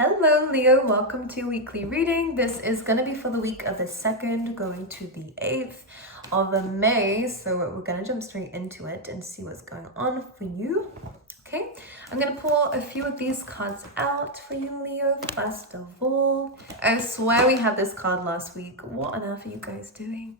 Hello Leo, welcome to your weekly reading. This is going to be for the week of the 2nd going to the 8th of May. So we're going to jump straight into it and see what's going on for you. Okay, I'm going to pull a few of these cards out for you, Leo. First of all, I swear we had this card last week. What on earth are you guys doing?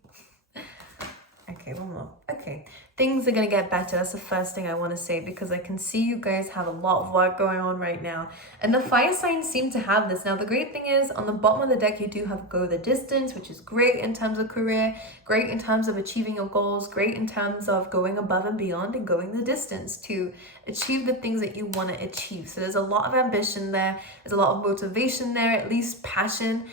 Okay, one more. Okay, things are gonna get better. That's the first thing I want to say because I can see you guys have a lot of work going on right now. And the fire signs seem to have this. Now, the great thing is on the bottom of the deck, you do have go the distance, which is great in terms of career, great in terms of achieving your goals, great in terms of going above and beyond and going the distance to achieve the things that you want to achieve. So there's a lot of ambition there. There's a lot of motivation there, at least passion.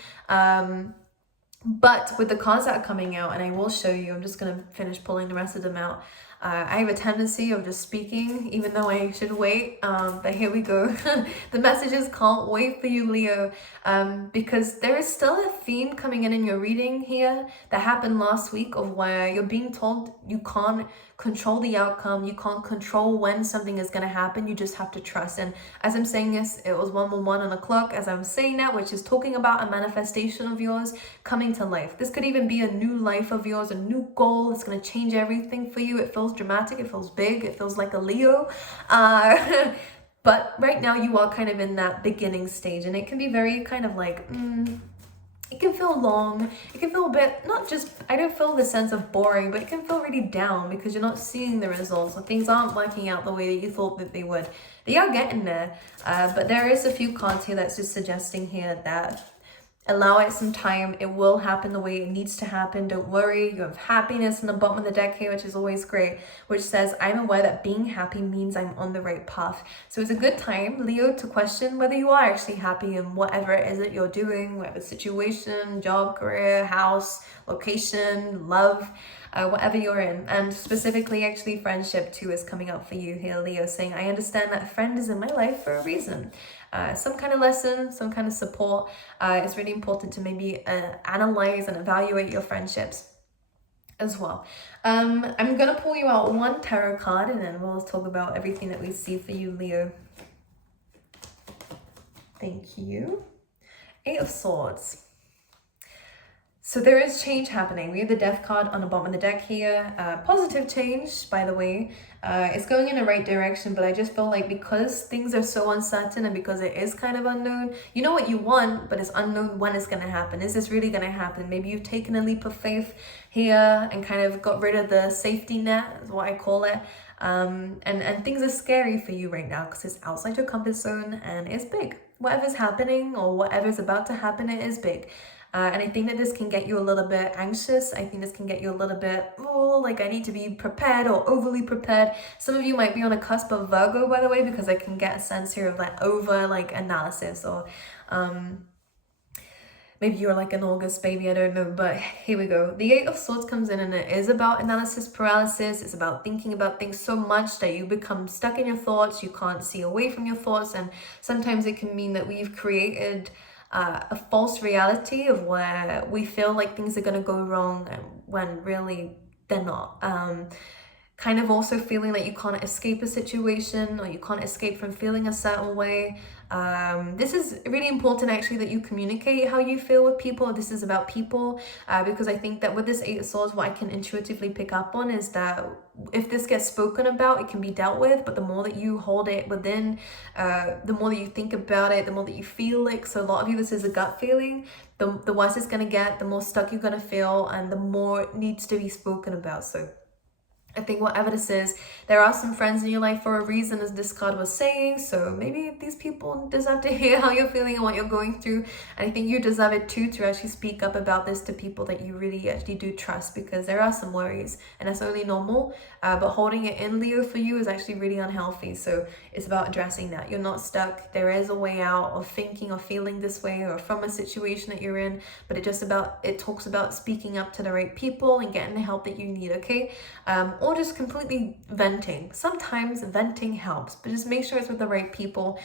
But with the cards that are coming out, and I will show you, I'm just going to finish pulling the rest of them out. I have a tendency of just speaking, even though I should wait. But here we go. The messages can't wait for you, Leo, because there is still a theme coming in your reading here that happened last week of where you're being told you can't control the outcome. You can't control when something is going to happen. You just have to trust. And as I'm saying this, it was 111 on the clock as I'm saying that, which is talking about a manifestation of yours coming to life. This could even be a new life of yours, a new goal. It's going to change everything for you. It feels dramatic. It feels big. It feels like a Leo. But right now you are kind of in that beginning stage, and it can be very kind of like, it can feel long. It can feel a bit, not just, I don't feel the sense of boring, but it can feel really down because you're not seeing the results or things aren't working out the way that you thought that they would. They are getting there, but there is a few cards here that's just suggesting here that allow it some time. It will happen the way it needs to happen. Don't worry. You have happiness in the bottom of the deck here, which is always great, which says, I'm aware that being happy means I'm on the right path. So it's a good time, Leo, to question whether you are actually happy in whatever it is that you're doing, whatever situation, job, career, house, location, love, whatever you're in. And specifically, actually, friendship too is coming up for you here, Leo, saying, I understand that a friend is in my life for a reason. Some kind of lesson, some kind of support. It's really important to maybe analyze and evaluate your friendships as well. I'm going to pull you out one tarot card and then we'll talk about everything that we see for you, Leo. Thank you. 8 of Swords. So there is change happening. We have the Death card on the bottom of the deck here. Positive change, by the way. It's going in the right direction, but I just feel like because things are so uncertain and because it is kind of unknown, you know what you want, but it's unknown when it's going to happen. Is this really going to happen? Maybe you've taken a leap of faith here and kind of got rid of the safety net, is what I call it. And things are scary for you right now because it's outside your comfort zone and it's big. Whatever's happening or whatever's about to happen, it is big. And I think that this can get you a little bit anxious. I think this can get you a little bit, like I need to be prepared or overly prepared. Some of you might be on a cusp of Virgo, by the way, because I can get a sense here of like over like analysis or maybe you're like an August baby, I don't know, but here we go. The 8 of Swords comes in and it is about analysis paralysis. It's about thinking about things so much that you become stuck in your thoughts. You can't see away from your thoughts. And sometimes it can mean that we've created a false reality of where we feel like things are going to go wrong when really they're not. Kind of also feeling like you can't escape a situation or you can't escape from feeling a certain way. This is really important actually that you communicate how you feel with people. This is about people because I think that with this 8 of Swords, what I can intuitively pick up on is that if this gets spoken about, it can be dealt with, but the more that you hold it within, the more that you think about it, the more that you feel it. So a lot of you, this is a gut feeling. The worse it's going to get, the more stuck you're going to feel, and the more it needs to be spoken about. So I think whatever this is, there are some friends in your life for a reason, as this card was saying. So maybe these people deserve to hear how you're feeling and what you're going through. And I think you deserve it too, to actually speak up about this to people that you really actually do trust, because there are some worries and that's only normal. But holding it in, Leo, for you is actually really unhealthy. So it's about addressing that. You're not stuck. There is a way out of thinking or feeling this way or from a situation that you're in. But it talks about speaking up to the right people and getting the help that you need, okay? Or just completely venting. Sometimes venting helps, but just make sure it's with the right people.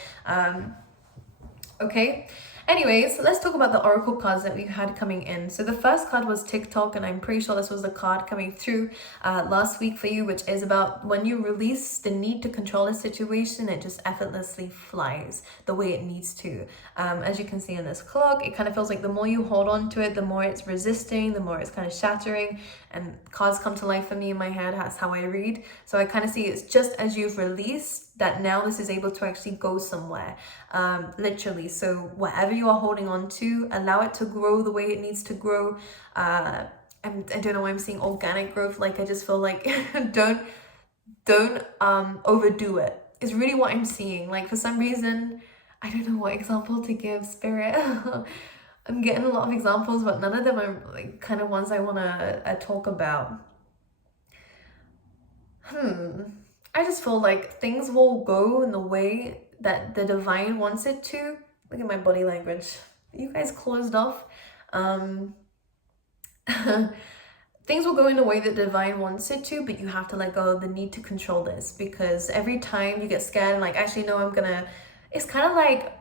Okay? Anyways, let's talk about the oracle cards that we had coming in. So the first card was TikTok, and I'm pretty sure this was the card coming through last week for you, which is about when you release the need to control a situation, it just effortlessly flies the way it needs to. As you can see in this clock, it kind of feels like the more you hold on to it, the more it's resisting, the more it's kind of shattering, and cards come to life for me in my head. That's how I read. So I kind of see it's just as you've released that now this is able to actually go somewhere, literally. So whatever you are holding on to, allow it to grow the way it needs to grow. I don't know why I'm seeing organic growth. Like, I just feel like don't overdo it is really what I'm seeing. Like, for some reason, I don't know what example to give, Spirit. I'm getting a lot of examples, but none of them are like kind of ones I want to talk about. I just feel like things will go in the way that the divine wants it to. Look at my body language. You guys closed off. Things will go in the way that the divine wants it to, but you have to let go of the need to control this, because every time you get scared and like, actually, no, it's kind of like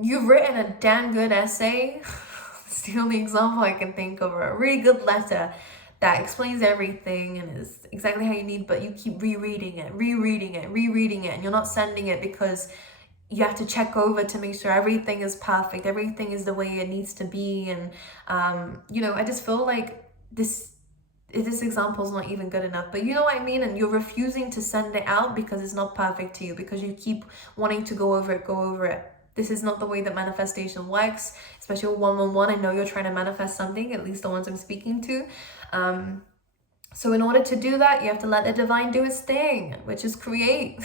you've written a damn good essay. It's the only example I can think of, a really good letter that explains everything and is exactly how you need, but you keep rereading it, and you're not sending it because you have to check over to make sure everything is perfect, everything is the way it needs to be. And I just feel like this example is not even good enough, but you know what I mean. And you're refusing to send it out because it's not perfect to you, because you keep wanting to go over it. This is not the way that manifestation works, especially one-on-one. I know you're trying to manifest something, at least the ones I'm speaking to. So in order to do that, you have to let the divine do its thing, which is create.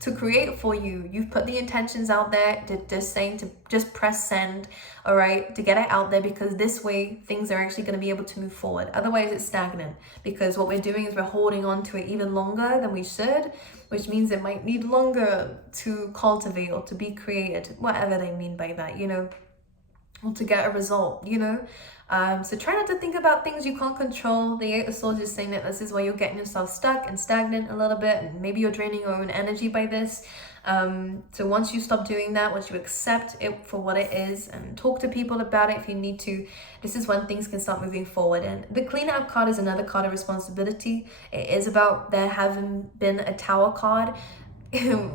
To create for you. You've put the intentions out there, just saying to just press send, all right, to get it out there, because this way things are actually going to be able to move forward. Otherwise it's stagnant, because what we're doing is we're holding on to it even longer than we should, which means it might need longer to cultivate or to be created, whatever they mean by that, or to get a result, so try not to think about things you can't control. The Eight of Swords is saying that this is why you're getting yourself stuck and stagnant a little bit, and maybe you're draining your own energy by this. So once you stop doing that, once you accept it for what it is and talk to people about it if you need to, this is when things can start moving forward. And the Clean Out card is another card of responsibility. It is about there having been a Tower card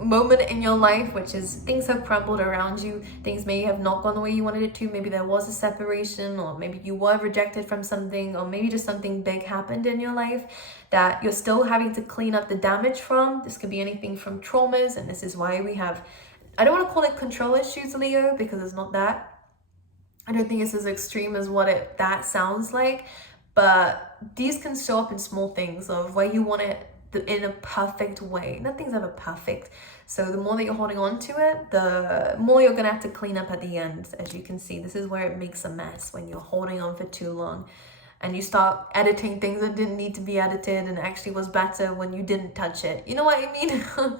moment in your life, which is things have crumbled around you. Things may have not gone the way you wanted it to. Maybe there was a separation, or maybe you were rejected from something, or maybe just something big happened in your life that you're still having to clean up the damage from. This could be anything from traumas, and this is why we have, I don't want to call it control issues, Leo, because it's not that. I don't think it's as extreme as what that sounds like, but these can show up in small things of where you want it in a perfect way. Nothing's ever perfect. So the more that you're holding on to it, the more you're gonna have to clean up at the end. As you can see, this is where it makes a mess, when you're holding on for too long and you start editing things that didn't need to be edited and actually was better when you didn't touch it. You know what I mean?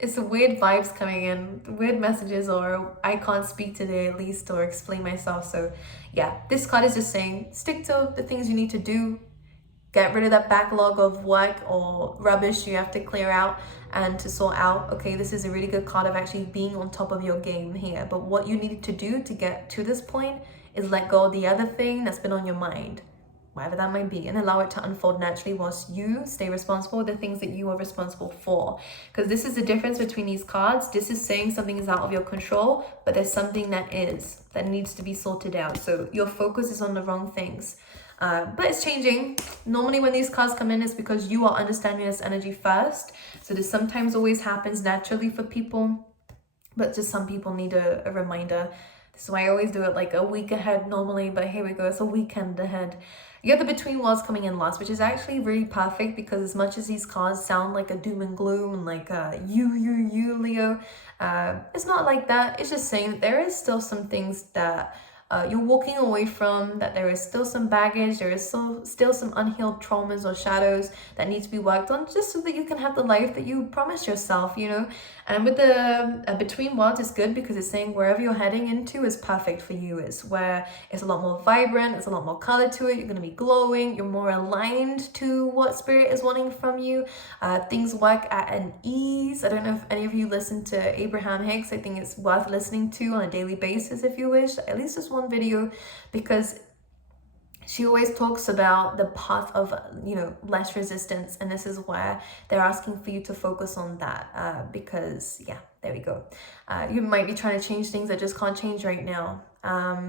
It's the weird vibes coming in, weird messages, or I can't speak today at least, or explain myself. So yeah, this card is just saying stick to the things you need to do. Get rid of that backlog of work or rubbish you have to clear out and to sort out. Okay, this is a really good card of actually being on top of your game here. But what you need to do to get to this point is let go of the other thing that's been on your mind, whatever that might be, and allow it to unfold naturally whilst you stay responsible for the things that you are responsible for. Because this is the difference between these cards. This is saying something is out of your control, but there's something that needs to be sorted out. So your focus is on the wrong things. But it's changing. Normally when these cards come in, it's because you are understanding this energy first. So this sometimes always happens naturally for people, but just some people need a reminder. This is why I always do it like a week ahead normally, but here we go, it's a weekend ahead. You have the Between Worlds coming in last, which is actually really perfect, because as much as these cards sound like a doom and gloom and like you Leo, it's not like that. It's just saying that there is still some things that you're walking away from, that there is still some baggage, there is still some unhealed traumas or shadows that need to be worked on, just so that you can have the life that you promised yourself, you know. And with the between worlds, it's good because it's saying wherever you're heading into is perfect for you. It's where it's a lot more vibrant, it's a lot more color to it, you're going to be glowing, you're more aligned to what spirit is wanting from you. Things work at an ease. I don't know if any of you listen to Abraham Hicks. I think it's worth listening to on a daily basis if you wish, at least just one video, because she always talks about the path of, you know, less resistance, and this is where they're asking for you to focus on that, because yeah, there we go. You might be trying to change things that just can't change right now,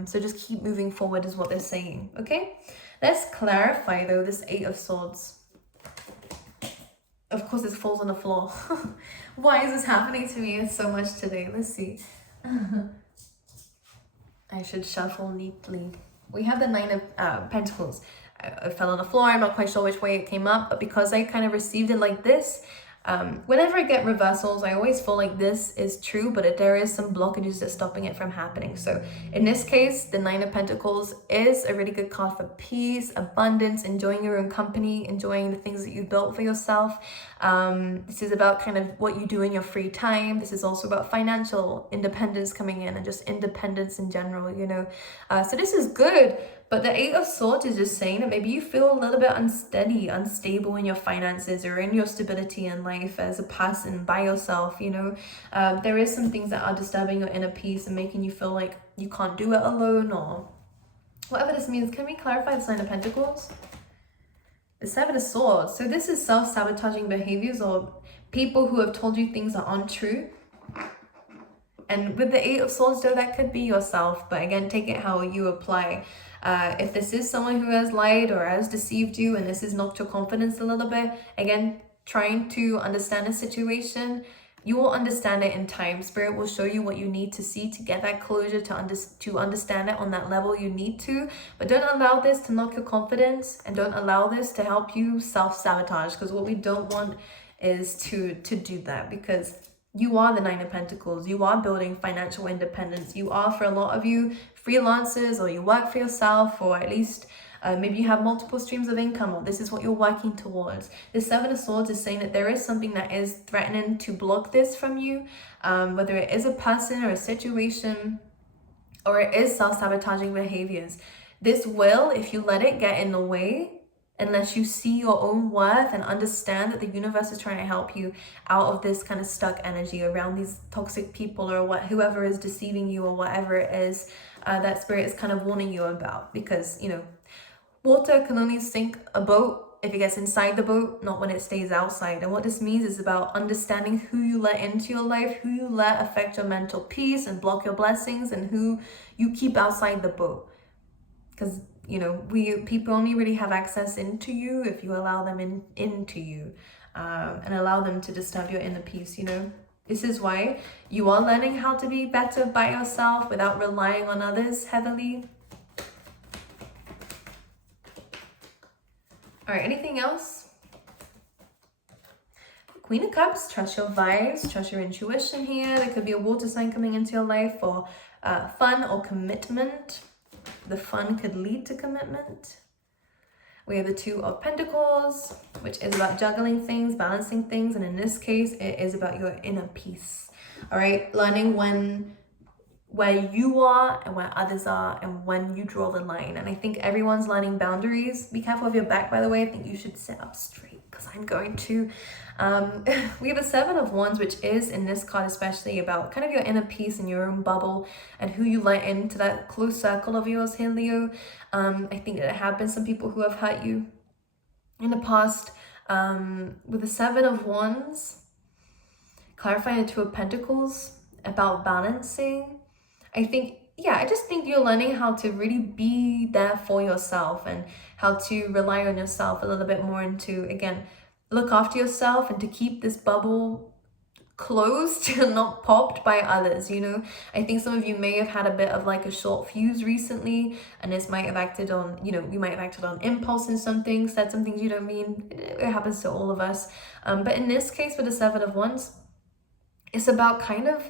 so just keep moving forward is what they're saying. Okay, let's clarify though this 8 of Swords. Of course this falls on the floor. Why is this happening to me so much today? Let's see. I should shuffle neatly. We have the 9 of Pentacles. I fell on the floor. I'm not quite sure which way it came up, but because I kind of received it like this, whenever I get reversals, I always feel like this is true, but there is some blockages that's stopping it from happening. So in this case, the 9 of Pentacles is a really good card for peace, abundance, enjoying your own company, enjoying the things that you built for yourself. This is about kind of what you do in your free time. This is also about financial independence coming in and just independence in general, you know. So this is good. But the 8 of Swords is just saying that maybe you feel a little bit unsteady, unstable in your finances or in your stability in life as a person by yourself, you know. There is some things that are disturbing your inner peace and making you feel like you can't do it alone or whatever this means. Can we clarify the 9 of Pentacles? The 7 of Swords. So this is self-sabotaging behaviors or people who have told you things that aren't true. And with the 8 of Swords, though, that could be yourself. But again, take it how you apply. If this is someone who has lied or has deceived you and this has knocked your confidence a little bit, again, trying to understand the situation, you will understand it in time. Spirit will show you what you need to see to get that closure, to understand it on that level you need to. But don't allow this to knock your confidence, and don't allow this to help you self-sabotage, because what we don't want is to do that, because you are the 9 of Pentacles. You are building financial independence. You are, for a lot of you, freelancers, or you work for yourself, or at least maybe you have multiple streams of income, or this is what you're working towards. The 7 of Swords is saying that there is something that is threatening to block this from you, whether it is a person or a situation, or it is self-sabotaging behaviors. This will, if you let it get in the way, unless you see your own worth and understand that the universe is trying to help you out of this kind of stuck energy around these toxic people or whoever is deceiving you or whatever it is, that spirit is kind of warning you about. Because, you know, water can only sink a boat if it gets inside the boat, not when it stays outside. And what this means is about understanding who you let into your life, who you let affect your mental peace and block your blessings, and who you keep outside the boat. Because, you know, people only really have access into you if you allow them into you, and allow them to disturb your inner peace, you know. This is why you are learning how to be better by yourself without relying on others heavily. All right, anything else? Queen of Cups, trust your vibes, trust your intuition here. There could be a water sign coming into your life for fun or commitment. The fun could lead to commitment. We have the 2 of Pentacles, which is about juggling things, balancing things. And in this case, it is about your inner peace. All right, learning where you are and where others are and when you draw the line. And I think everyone's learning boundaries. Be careful of your back, by the way. I think you should sit up straight, because I'm going to. We have the 7 of Wands, which is in this card especially about kind of your inner peace and your own bubble and who you let into that close circle of yours here, Leo. I think that there have been some people who have hurt you in the past. With the 7 of Wands, clarifying the 2 of Pentacles about balancing. I just think you're learning how to really be there for yourself and how to rely on yourself a little bit more, and to, again, look after yourself and to keep this bubble closed and not popped by others, you know. I think some of you may have had a bit of like a short fuse recently, and this might have acted on, you know, you might have acted on impulse in some things, said some things you don't mean. It happens to all of us. But in this case with the 7 of Wands, it's about kind of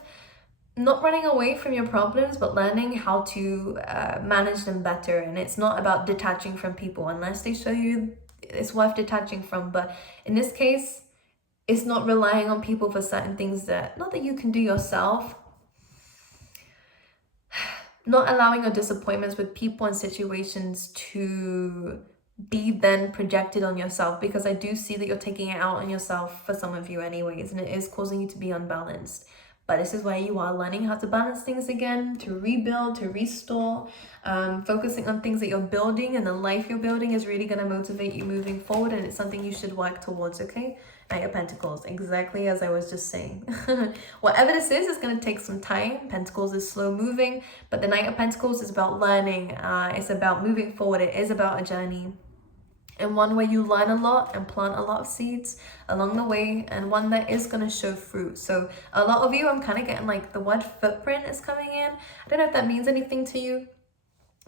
not running away from your problems, but learning how to manage them better. And it's not about detaching from people unless they show you it's worth detaching from. But in this case, it's not relying on people for certain things that, not that you can do yourself, not allowing your disappointments with people and situations to be then projected on yourself, because I do see that you're taking it out on yourself for some of you anyways, and it is causing you to be unbalanced. But this is where you are learning how to balance things again, to rebuild, to restore, focusing on things that you're building, and the life you're building is really going to motivate you moving forward, and it's something you should work towards, okay? Knight of Pentacles, exactly as I was just saying. Whatever this is going to take some time. Pentacles is slow moving, but the Knight of Pentacles is about learning. It's about moving forward. It is about a journey. And one where you learn a lot and plant a lot of seeds along the way, and one that is going to show fruit. So a lot of you, I'm kind of getting like the word footprint is coming in. I don't know if that means anything to you,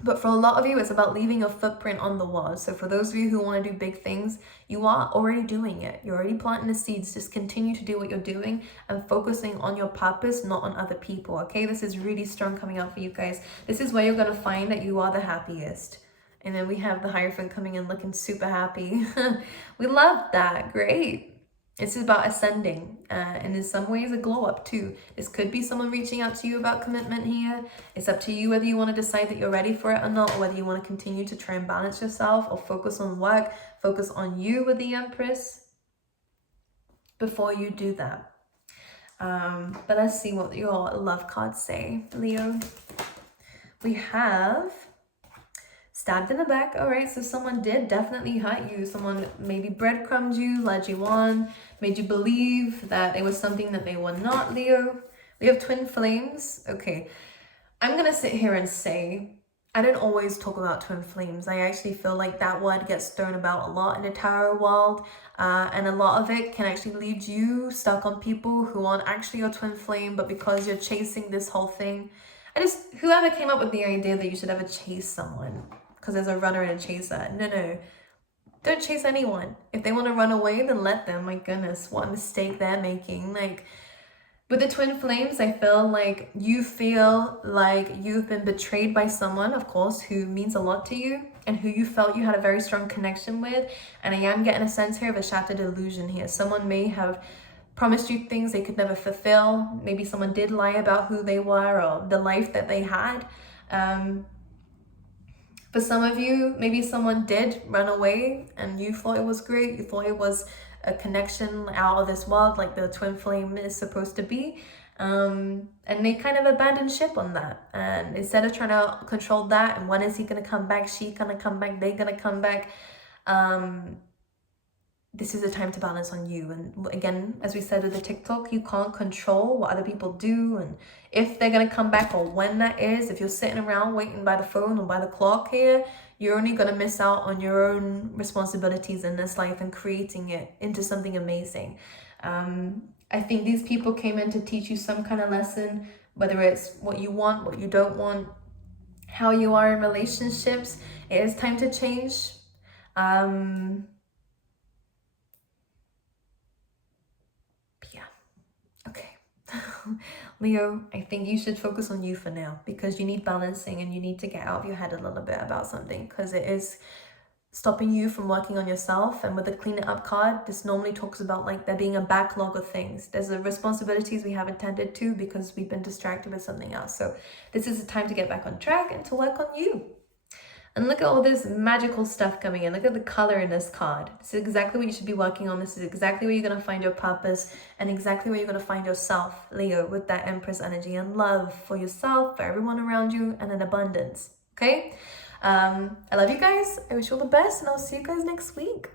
but for a lot of you, it's about leaving a footprint on the wall. So for those of you who want to do big things, you are already doing it. You're already planting the seeds. Just continue to do what you're doing and focusing on your purpose, not on other people, okay? This is really strong coming out for you guys. This is where you're going to find that you are the happiest. And then we have the Hierophant coming in looking super happy. We love that. Great. This is about ascending, and in some ways a glow up too. This could be someone reaching out to you about commitment here. It's up to you whether you want to decide that you're ready for it or not, or whether you want to continue to try and balance yourself or focus on work, focus on you with the Empress before you do that. But let's see what your love cards say, Leo. We have stabbed in the back. All right, so someone did definitely hurt you. Someone maybe breadcrumbed you, led you on, made you believe that it was something that they were not, Leo. We have twin flames. Okay, I'm going to sit here and say, I don't always talk about twin flames. I actually feel like that word gets thrown about a lot in the tarot world. And a lot of it can actually lead you stuck on people who aren't actually your twin flame, but because you're chasing this whole thing. Whoever came up with the idea that you should ever chase someone, because there's a runner and a chaser. No. Don't chase anyone. If they want to run away, then let them. My goodness, what a mistake they're making. Like, with the twin flames, I feel like you've been betrayed by someone, of course, who means a lot to you and who you felt you had a very strong connection with. And I am getting a sense here of a shattered illusion here. Someone may have promised you things they could never fulfill. Maybe someone did lie about who they were or the life that they had. For some of you, maybe someone did run away and you thought it was great. You thought it was a connection out of this world like the twin flame is supposed to be. And they kind of abandoned ship on that. And instead of trying to control that, and when is he going to come back? She going to come back? They going to come back? This is a time to balance on you. And again, as we said with the TikTok, you can't control what other people do and if they're going to come back or when that is. If you're sitting around waiting by the phone or by the clock here, you're only going to miss out on your own responsibilities in this life and creating it into something amazing. I think these people came in to teach you some kind of lesson, whether it's what you want, what you don't want, how you are in relationships. It is time to change. Leo, I think you should focus on you for now, because you need balancing and you need to get out of your head a little bit about something, because it is stopping you from working on yourself. And with the clean it up card, this normally talks about like there being a backlog of things. There's the responsibilities we haven't tended to because we've been distracted with something else. So this is the time to get back on track and to work on you. And look at all this magical stuff coming in. Look at the color in this card. This is exactly what you should be working on. This is exactly where you're going to find your purpose and exactly where you're going to find yourself, Leo, with that Empress energy and love for yourself, for everyone around you, and an abundance. Okay? I love you guys. I wish you all the best, and I'll see you guys next week.